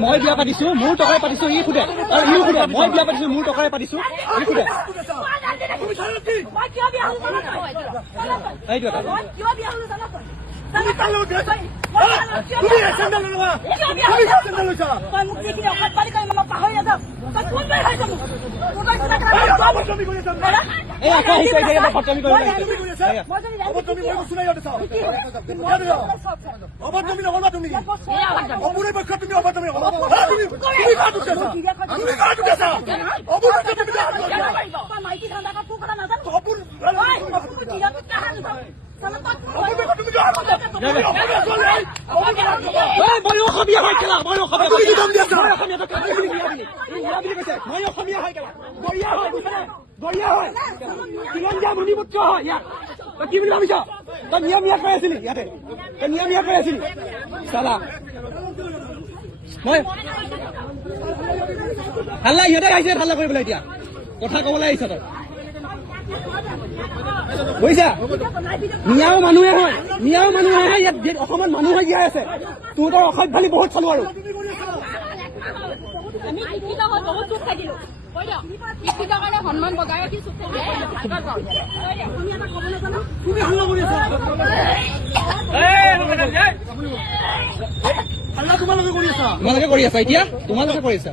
মই বিয়া পাতিছো মোৰ টকাৰে পাতিছো ই সোধে আৰু ইও সোধে মই বিয়া পাতিছো মোৰ টকাৰে পাতিছো ই সোধে কি বুলি ভাবিছ তই নিয়ম ইয়াত কৰি আছিলি ইয়াতে তই নিয়ম ইয়াত কৰি আছিলি চালা মই হাল্লা ইহঁতে আহিছে হাল্লা কৰিবলৈ এতিয়া কথা কবলৈ আহিছ তই বুজিছা মিয়াও মানুহে হয় ইয়াত অসমত মানুহে জীয়াই আছে তোৰ তই অসভ্য ভালি বহুত চালো আৰু আমি শিক্ষিত হৈ বহুত চুপ থাকিলো শিক্ষিত কাৰণে সন্মান বজাই ৰাখি চুপ তোমালোকে কৰি আছা এতিয়া তোমালোকে কৰি আছা